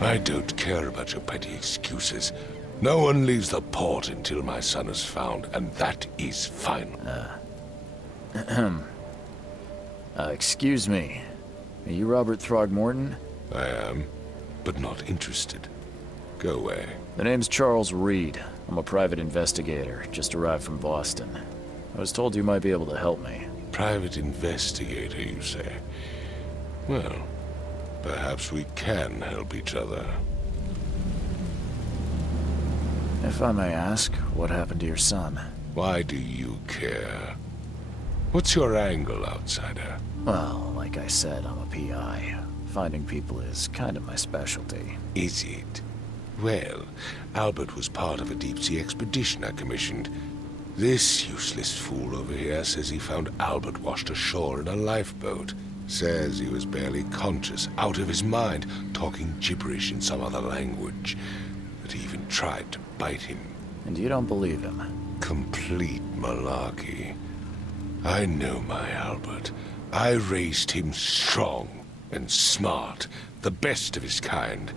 I don't care about your petty excuses. No one leaves the port until my son is found, and that is final. Excuse me. Are you Robert Throgmorton? I am, but not interested. Go away. The name's Charles Reed. I'm a private investigator, just arrived from Boston. I was told you might be able to help me. Private investigator, you say? Well, perhaps we can help each other. If I may ask, what happened to your son? Why do you care? What's your angle, outsider? Well, like I said, I'm a PI. Finding people is kind of my specialty. Is it? Well, Albert was part of a deep-sea expedition I commissioned. This useless fool over here says he found Albert washed ashore in a lifeboat. Says he was barely conscious, out of his mind, talking gibberish in some other language. That he even tried to bite him. And you don't believe him? Complete malarkey. I know my Albert. I raised him strong and smart, the best of his kind.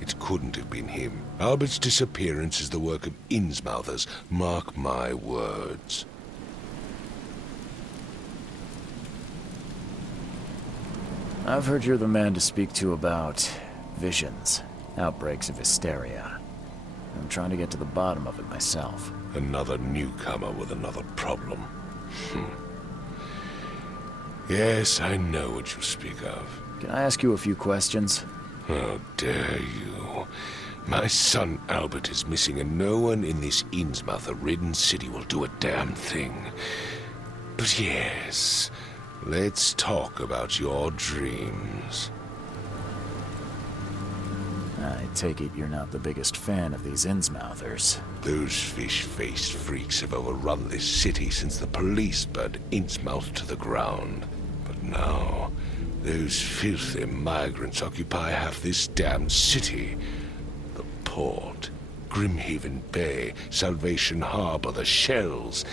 It couldn't have been him. Albert's disappearance is the work of Innsmouthers, mark my words. I've heard you're the man to speak to about visions, outbreaks of hysteria. I'm trying to get to the bottom of it myself. Another newcomer with another problem. Yes, I know what you speak of. Can I ask you a few questions? How dare you? My son Albert is missing, and no one in this Innsmouther-ridden city will do a damn thing. But yes, let's talk about your dreams. I take it you're not the biggest fan of these Innsmouthers. Those fish-faced freaks have overrun this city since the police burned Innsmouth to the ground. But now, those filthy migrants occupy half this damned city. The port, Grimhaven Bay, Salvation Harbor, the shells.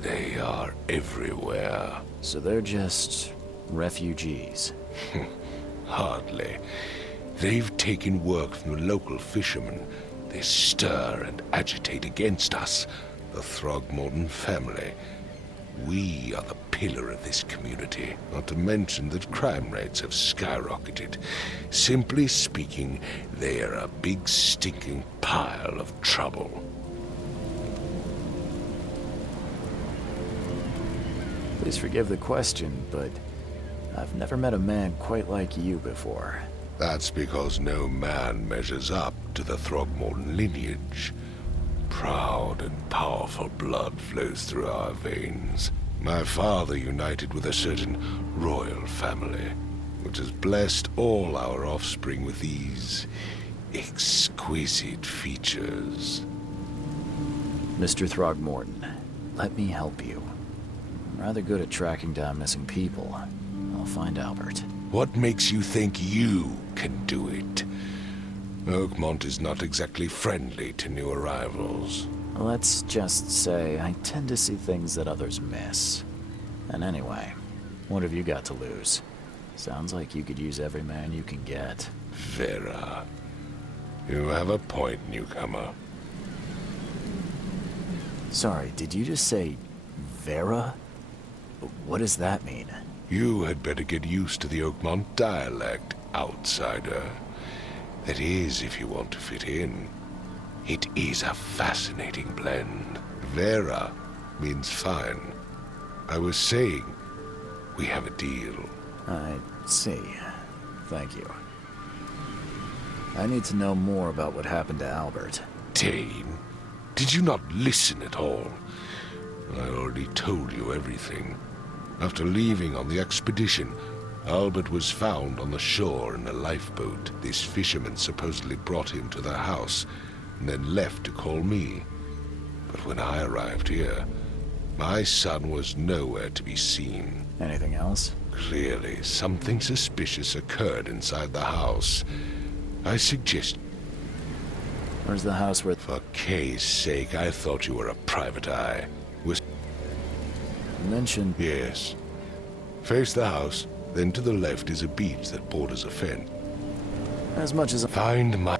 They are everywhere. So they're just refugees? Hardly. They've taken work from the local fishermen. They stir and agitate against us, the Throgmorton family. We are the pillar of this community, not to mention that crime rates have skyrocketed. Simply speaking, they are a big stinking pile of trouble. Please forgive the question, but I've never met a man quite like you before. That's because no man measures up to the Throgmorton lineage. Proud and powerful blood flows through our veins. My father united with a certain royal family, which has blessed all our offspring with these exquisite features. Mr. Throgmorton, let me help you. I'm rather good at tracking down missing people. I'll find Albert. What makes you think you can do it? Oakmont is not exactly friendly to new arrivals. Let's just say I tend to see things that others miss. And anyway, what have you got to lose? Sounds like you could use every man you can get. Vera. You have a point, newcomer. Sorry, did you just say Vera? What does that mean? You had better get used to the Oakmont dialect, outsider. That is, if you want to fit in. It is a fascinating blend. Vera means fine. I was saying, we have a deal. I see. Thank you. I need to know more about what happened to Albert. Dane, did you not listen at all? I already told you everything. After leaving on the expedition, Albert was found on the shore in a lifeboat. This fisherman supposedly brought him to their house, and then left to call me. But when I arrived here, my son was nowhere to be seen. Anything else? Clearly, something suspicious occurred inside the house. I suggest... Where's the house where... For Kay's sake, I thought you were a private eye. You mentioned... Yes. Face the house, then to the left is a beach that borders a fen. As much as Find my...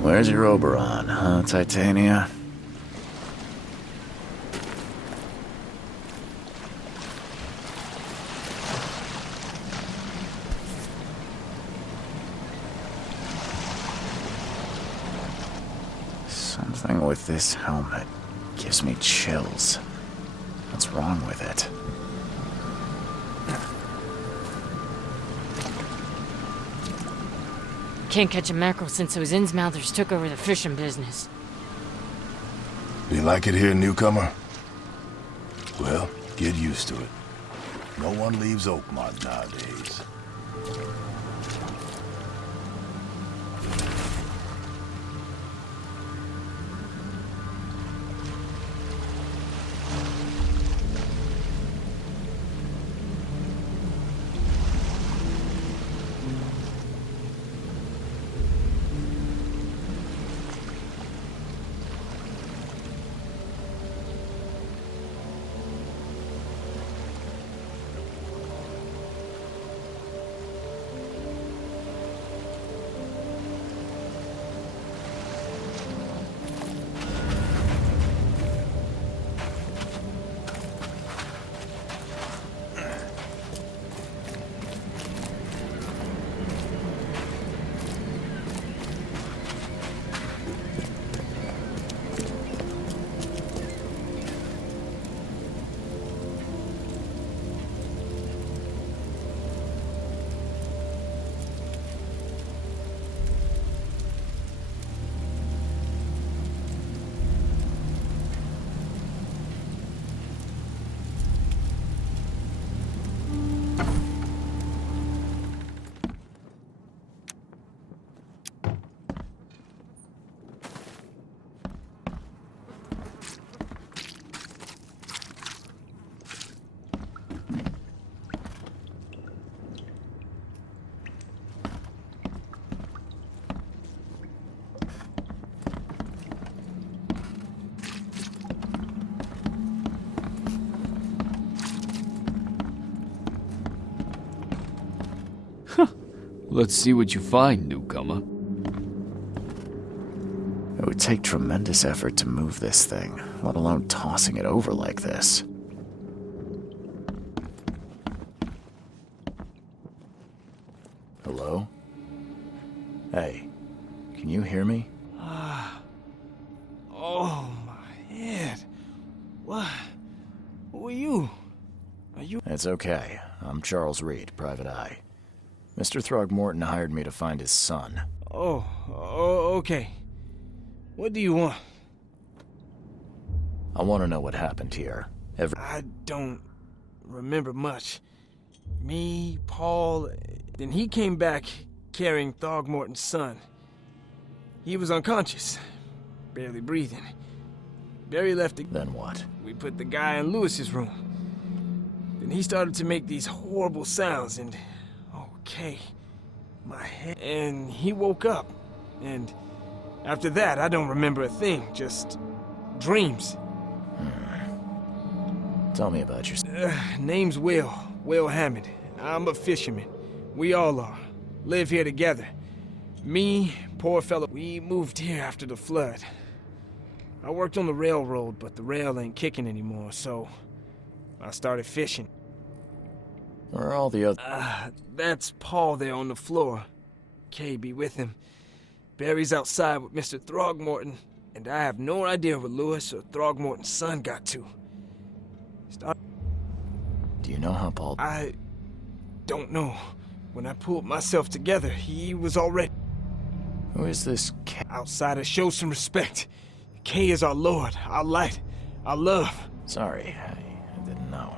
Where's your Oberon, huh, Titania? Something with this helmet gives me chills. What's wrong with it? Can't catch a mackerel since those Innsmouthers took over the fishing business. You like it here, newcomer? Well, get used to it. No one leaves Oakmont nowadays. Let's see what you find, newcomer. It would take tremendous effort to move this thing, let alone tossing it over like this. Hello? Hey, can you hear me? Oh, my head. What? Who are you? Are you... It's okay. I'm Charles Reed, Private Eye. Mr. Throgmorton hired me to find his son. Oh, okay. What do you want? I want to know what happened here. I don't remember much. Me, Paul, then he came back carrying Throgmorton's son. He was unconscious, barely breathing. Barry left it. Then what? We put the guy in Lewis's room. Then he started to make these horrible sounds and... Okay, my head... And he woke up. And after that, I don't remember a thing, just dreams. Tell me about your... Name's Will Hammond. I'm a fisherman. We all are. Live here together. Me, poor fellow, we moved here after the flood. I worked on the railroad, but the rail ain't kicking anymore, so I started fishing. Where are all the other... That's Paul there on the floor. Kay be with him. Barry's outside with Mr. Throgmorton, and I have no idea where Lewis or Throgmorton's son got to. Do you know how Paul... I don't know. When I pulled myself together, he was already... Who is this K? Outsider, show some respect. Kay is our lord, our light, our love. Sorry, I didn't know.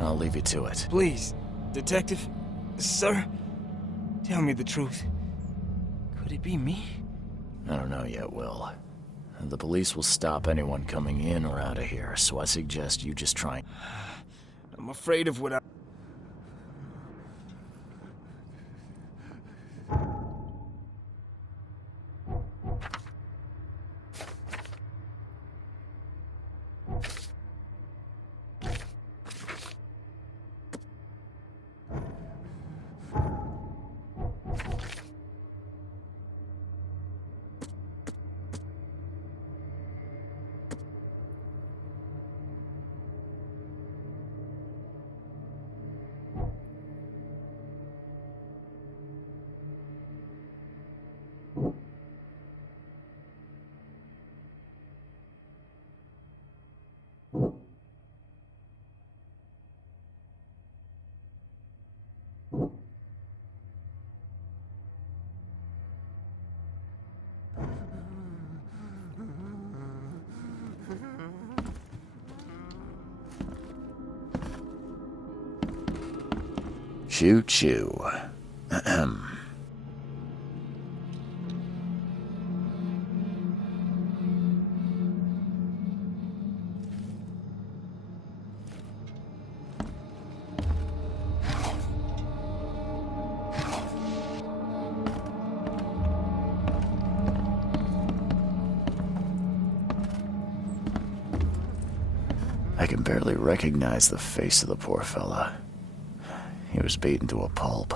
I'll leave you to it. Please, detective, sir, tell me the truth. Could it be me? I don't know yet, Will. The police will stop anyone coming in or out of here, so I suggest you just try... I'm afraid of what I... Choo-choo. Ahem. I can barely recognize the face of the poor fella. He was beaten to a pulp.